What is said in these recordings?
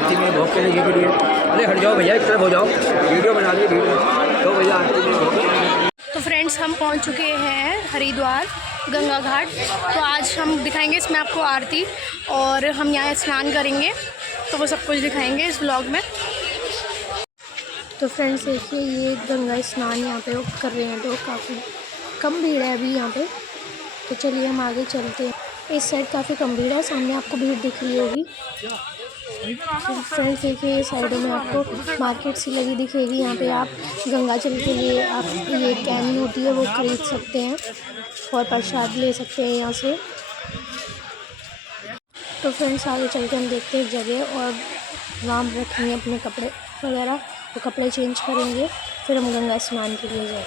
आरती में भोग के लिए अरे हट जाओ भैया, एक तरफ हो जाओ, वीडियो बना दी वीडियो। तो भैया आरती में भोग के। तो फ्रेंड्स हम पहुंच चुके हैं हरिद्वार गंगा घाट। तो आज हम दिखाएंगे इसमें आपको आरती, और हम यहाँ स्नान करेंगे, तो वो सब कुछ दिखाएंगे इस व्लॉग में। तो फ्रेंड्स देखिए ये गंगा स्नान यहाँ पे वो कर रहे हैं, तो काफ़ी कम भीड़ है अभी यहाँ पे। तो चलिए हम आगे चलते हैं। इस साइड काफ़ी कम भीड़ है, सामने आपको भीड़ दिख रही होगी। तो फ्रेंड्स देखिए ये साइडों में आपको मार्केट सी लगी दिखेगी। यहाँ पे आप गंगा जल के लिए आप ये कैन होती है वो खरीद सकते हैं और प्रसाद ले सकते हैं यहाँ से। तो फ्रेंड्स आगे चल के हम देखते हैं जगह, और वहाँ रखेंगे अपने कपड़े वगैरह, तो कपड़े चेंज करेंगे, फिर हम गंगा स्नान के लिए जाएँ।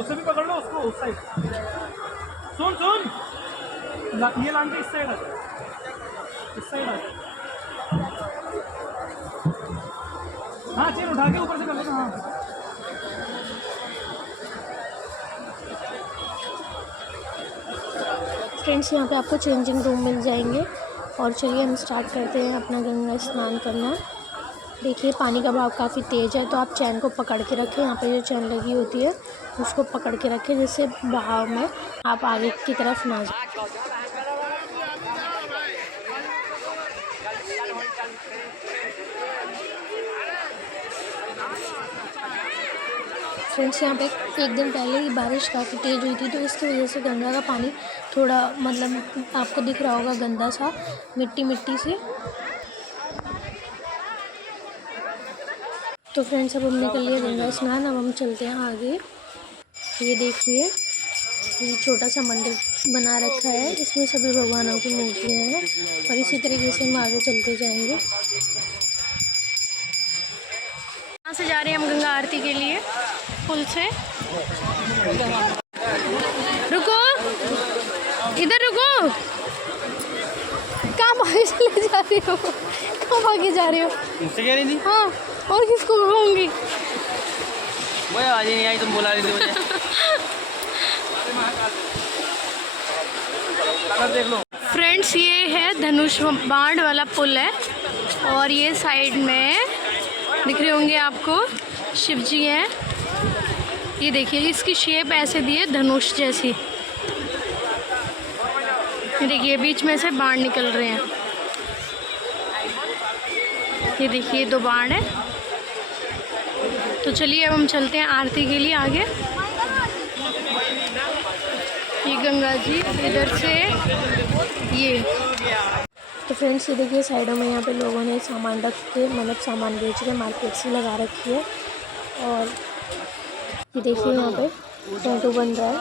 उससे भी पकड़ लो उसको, उस साइड। सुन सुन, ये लान के इस साइड आ, इस साइड आ। हाँ चेन उठा के ऊपर से कर लेना। हाँ फ्रेंड्स यहाँ पे आपको चेंजिंग रूम मिल जाएंगे, और चलिए हम स्टार्ट करते हैं अपना गंगा स्नान करना। देखिए पानी का बहाव काफ़ी तेज़ है, तो आप चैन को पकड़ के रखें। यहाँ पे जो चैन लगी होती है उसको पकड़ के रखें, जिससे बहाव में आप आगे की तरफ ना जाए। फ्रेंड्स यहाँ पे एक दिन पहले ही बारिश काफ़ी तेज़ हुई थी, तो इसकी वजह से गंगा का पानी थोड़ा मतलब आपको दिख रहा होगा गंदा सा, मिट्टी मिट्टी सी। तो फ्रेंड्स अब हमने कर लिया गंगा स्नान, अब हम चलते हैं आगे। ये देखिए ये छोटा सा मंदिर बना रखा है, इसमें सभी भगवानों की मूर्तियाँ हैं, और इसी तरीके से हम आगे चलते जाएंगे। यहाँ से जा रहे हैं हम गंगा आरती के लिए पुल से। रुको, इधर रुको, कहाँ भागे चले जा रहे हो, कहाँ भागे जा रहे हो? मुझसे कह रही थी? हाँ, और किसको कहूँगी? वो आवाज़ नहीं आई, तुम बुला रही थी मुझे। देख लो फ्रेंड्स ये है धनुष बाण वाला पुल है, और ये साइड में दिख रहे होंगे आपको शिव जी हैं। ये देखिए इसकी शेप ऐसे दी है धनुष जैसी। ये देखिए बीच में से बाण निकल रहे हैं। ये देखिए 2 बाण है। तो चलिए अब हम चलते हैं आरती के लिए आगे। ये गंगा जी इधर से ये। तो फ्रेंड्स ये देखिए साइडों में यहाँ पे लोगों ने सामान रख के मतलब सामान बेच रहे, मार्केट से लगा रखी है। और ये देखिए यहाँ पे टैटू बन रहा है,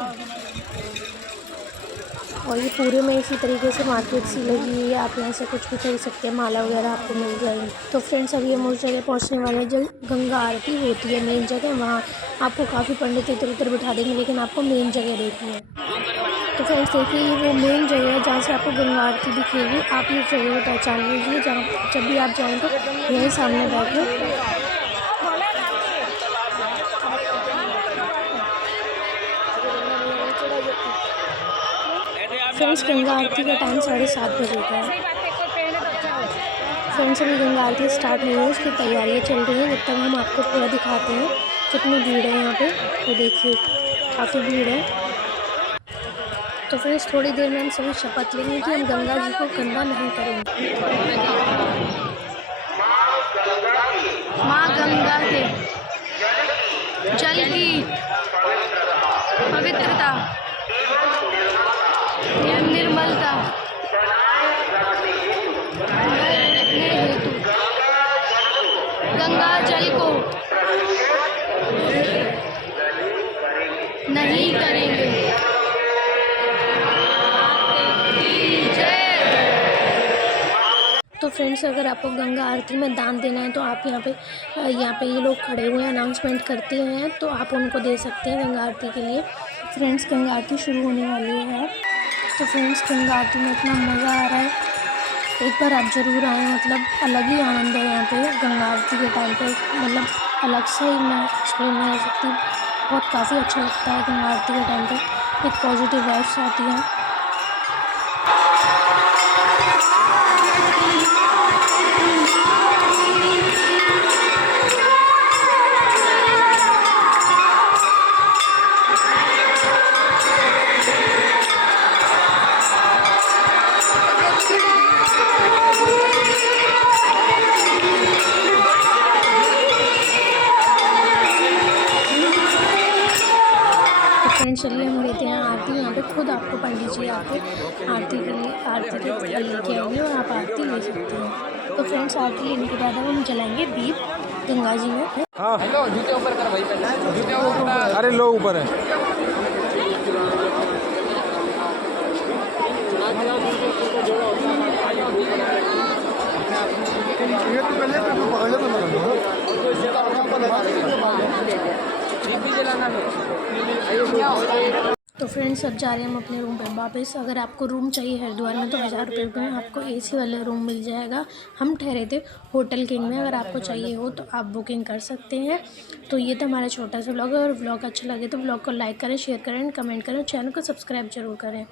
और ये पूरे में इसी तरीके से मार्केट सी लगी हुई है। आप यहाँ से कुछ भी खरीद सकते हैं, माला वगैरह आपको मिल जाएगी। तो फ्रेंड्स अभी हम उस जगह पहुँचने वाले हैं जो गंगा आरती होती है मेन जगह। वहाँ आपको काफ़ी पंडित इधर उधर बिठा देंगे, लेकिन आपको मेन जगह देखनी है। तो फ्रेंड्स देखिए ये वो मेन जगह है जहाँ से आपको गंगा आरती दिखेगी। आप ये जगह को पहचान लीजिए, जहाँ जब भी आप जाएँ तो यहीं सामने बैठे। फ्रेंड्स गंगा आरती का टाइम 7:30 बजे का है। फ्रेंड्स अभी गंगा आरती स्टार्ट हुई है, उसकी तैयारियाँ चल रही हैं। जब तक हम आपको पूरा दिखाते हैं कितनी भीड़ है यहाँ पे। तो देखिए काफ़ी भीड़ है। तो फ्रेंड्स थोड़ी देर में हम सभी शपथ लेंगे कि हम गंगा जी को गंदा नहीं करेंगे। माँ गंगा के जल की पवित्रता, निर्मलता रखने हेतु गंगा जल को नहीं करेंगे। तो फ्रेंड्स अगर आपको गंगा आरती में दान देना है तो आप यहाँ पे ये लोग खड़े हुए हैं, अनाउंसमेंट करते हैं, तो आप उनको दे सकते हैं गंगा आरती के लिए। फ्रेंड्स गंगा आरती शुरू होने वाली है। तो फ्रेंड्स गंगा आरती में इतना मज़ा आ रहा है, एक बार आप ज़रूर आएँ, मतलब अलग ही आनंद है यहाँ पे गंगा आरती के टाइम पे, मतलब अलग से ही मैं एक्सप्लेन नहीं कर सकती। बहुत काफ़ी अच्छा लगता है गंगा आरती के टाइम पे, एक पॉजिटिव वाइब्स आती हैं। फ्रेंड्स चलिए हम लेते हैं आरती। यहाँ पे खुद आपको पंडित जी आके आरती के लिए आरती लेके आएंगे और आप आरती ले सकते हैं। तो फ्रेंड्स आरती लेने के बाद अब हम जलाएंगे दीप गंगा जी में। हाँ हेलो, जूते ऊपर कर भाई, जूते ऊपर। अरे लो ऊपर है। तो फ्रेंड्स अब जा रहे हैं हम अपने रूम पे वापस। अगर आपको रूम चाहिए हरिद्वार में तो 1000 रुपये में आपको AC वाला रूम मिल जाएगा। हम ठहरे थे होटल किंग में, अगर आपको चाहिए हो तो आप बुकिंग कर सकते हैं। तो ये था हमारा छोटा सा व्लॉग, और व्लॉग अच्छा लगे तो व्लॉग को लाइक करें, शेयर करें, कमेंट करें, चैनल को सब्सक्राइब जरूर करें।